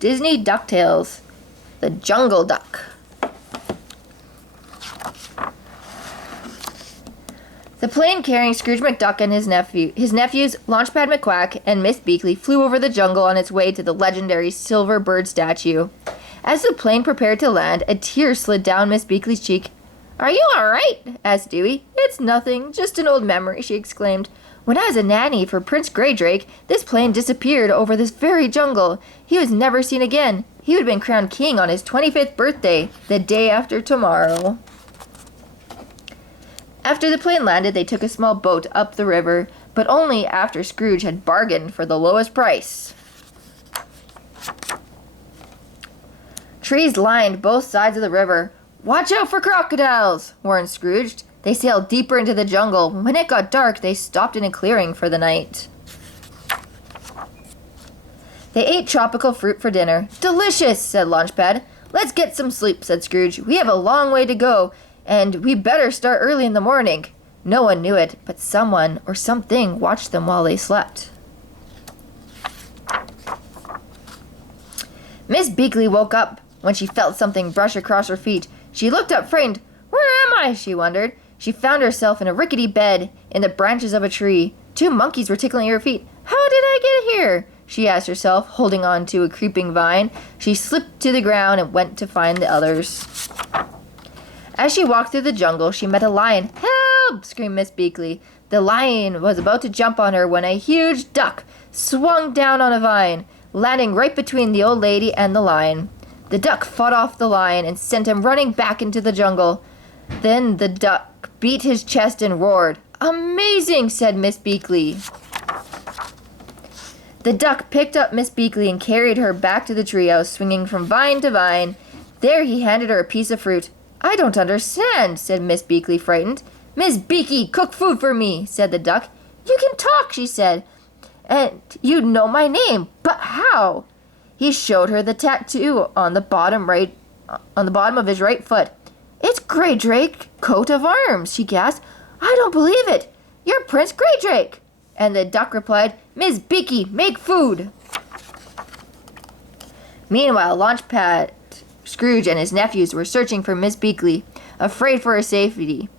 Disney DuckTales, The Jungle Duck. The plane carrying Scrooge McDuck and his nephews, Launchpad McQuack and Miss Beakley, flew over the jungle on its way to the legendary silver bird statue. As the plane prepared to land, a tear slid down Miss Beakley's cheek. "Are you all right?" asked Dewey. "It's nothing, just an old memory," she exclaimed. "When I was a nanny for Prince Greydrake, this plane disappeared over this very jungle. He was never seen again. He would have been crowned king on his 25th birthday, the day after tomorrow." After the plane landed, they took a small boat up the river, but only after Scrooge had bargained for the lowest price. Trees lined both sides of the river. "Watch out for crocodiles," warned Scrooge. They sailed deeper into the jungle. When it got dark, they stopped in a clearing for the night. They ate tropical fruit for dinner. "Delicious," said Launchpad. "Let's get some sleep," said Scrooge. "We have a long way to go, and we better start early in the morning." No one knew it, but someone or something watched them while they slept. Miss Beakley woke up when she felt something brush across her feet. She looked up frightened. "Where am I?" she wondered. She found herself in a rickety bed in the branches of a tree. 2 monkeys were tickling her feet. "How did I get here?" she asked herself, holding on to a creeping vine. She slipped to the ground and went to find the others. As she walked through the jungle, she met a lion. "Help!" screamed Miss Beakley. The lion was about to jump on her when a huge duck swung down on a vine, landing right between the old lady and the lion. The duck fought off the lion and sent him running back into the jungle. Then the duck beat his chest and roared. "Amazing," said Miss Beakley. The duck picked up Miss Beakley and carried her back to the treehouse, swinging from vine to vine. There he handed her a piece of fruit. "I don't understand," said Miss Beakley, frightened. "Miss Beaky, cook food for me," said the duck. "You can talk," she said, "and you know my name, but how?" He showed her the tattoo on the bottom of his right foot. "It's Greydrake, coat of arms," she gasped. "I don't believe it. You're Prince Greydrake." And the duck replied, "Miss Beaky, make food." Meanwhile, Launchpad, Scrooge, and his nephews were searching for Miss Beakley, afraid for her safety.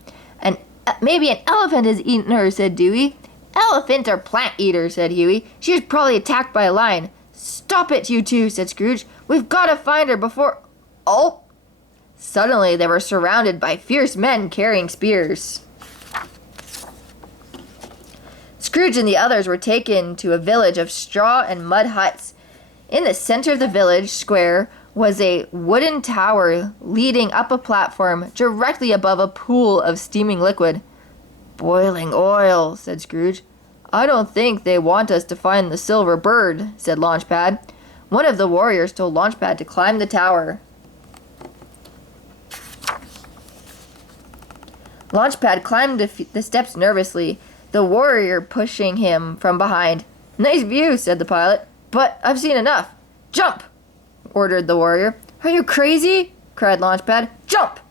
"Maybe an elephant has eaten her," said Dewey. "Elephants are plant eaters," said Huey. "She was probably attacked by a lion." "Stop it, you two," said Scrooge. "We've got to find her before—" Oh! Suddenly, they were surrounded by fierce men carrying spears. Scrooge and the others were taken to a village of straw and mud huts. In the center of the village square was a wooden tower leading up a platform directly above a pool of steaming liquid. "Boiling oil," said Scrooge. "I don't think they want us to find the silver bird," said Launchpad. One of the warriors told Launchpad to climb the tower. Launchpad climbed the steps nervously, the warrior pushing him from behind. "Nice view," said the pilot, "but I've seen enough. Jump!" ordered the warrior. "Are you crazy?" cried Launchpad. "Jump!"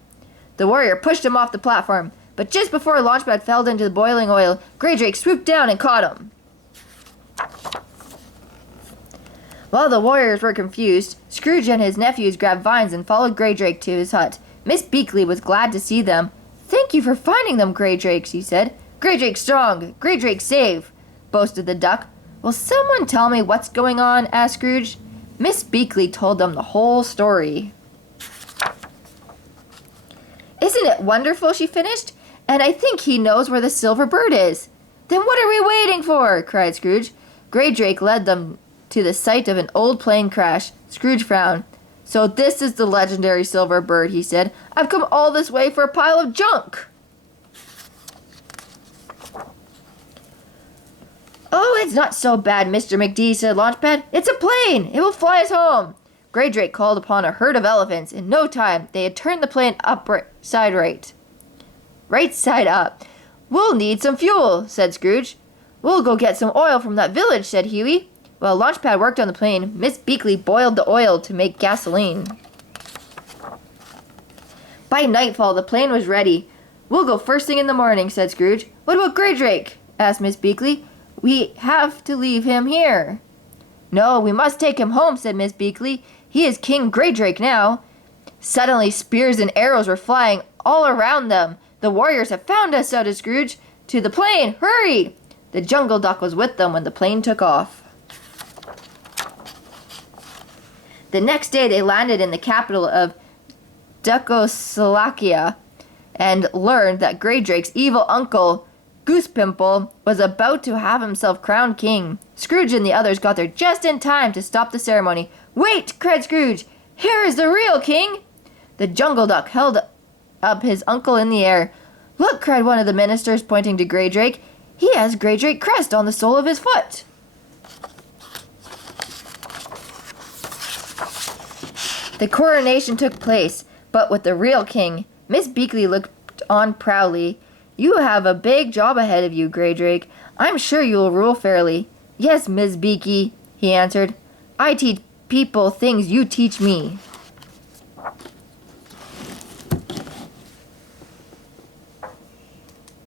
The warrior pushed him off the platform, but just before Launchpad fell into the boiling oil, Greydrake swooped down and caught him. While the warriors were confused, Scrooge and his nephews grabbed vines and followed Greydrake to his hut. Miss Beakley was glad to see them. "Thank you for finding them, Greydrake," she said. "Greydrake strong, Greydrake safe," boasted the duck. "Will someone tell me what's going on?" asked Scrooge. Miss Beakley told them the whole story. "Isn't it wonderful?" she finished. "And I think he knows where the silver bird is." "Then what are we waiting for?" cried Scrooge. Greydrake led them to the site of an old plane crash. Scrooge frowned. "So this is the legendary silver bird," he said. "I've come all this way for a pile of junk." "Oh, it's not so bad, Mr. McD," said Launchpad. "It's a plane. It will fly us home." Greydrake called upon a herd of elephants. In no time, they had turned the plane right side up. "We'll need some fuel," said Scrooge. "We'll go get some oil from that village," said Huey. While Launchpad worked on the plane, Miss Beakley boiled the oil to make gasoline. By nightfall, the plane was ready. "We'll go first thing in the morning," said Scrooge. "What about Greydrake?" asked Miss Beakley. "We have to leave him here." No, we must take him home, said Miss Beakley. He is King Greydrake now. Suddenly, spears and arrows were flying all around them. The warriors have found us, shouted Scrooge. To the plane, hurry! The jungle duck was with them when the plane took off. The next day, they landed in the capital of Czechoslovakia and learned that Greydrake's evil uncle, Goosepimple, was about to have himself crowned king. Scrooge and the others got there just in time to stop the ceremony. Wait, cried Scrooge. Here is the real king. The jungle duck held up his uncle in the air. Look, cried one of the ministers, pointing to Greydrake. He has Greydrake crest on the sole of his foot. The coronation took place, but with the real king. Miss Beakley looked on proudly. You have a big job ahead of you, Greydrake. I'm sure you will rule fairly. Yes, Miss Beaky, he answered. I teach people things you teach me.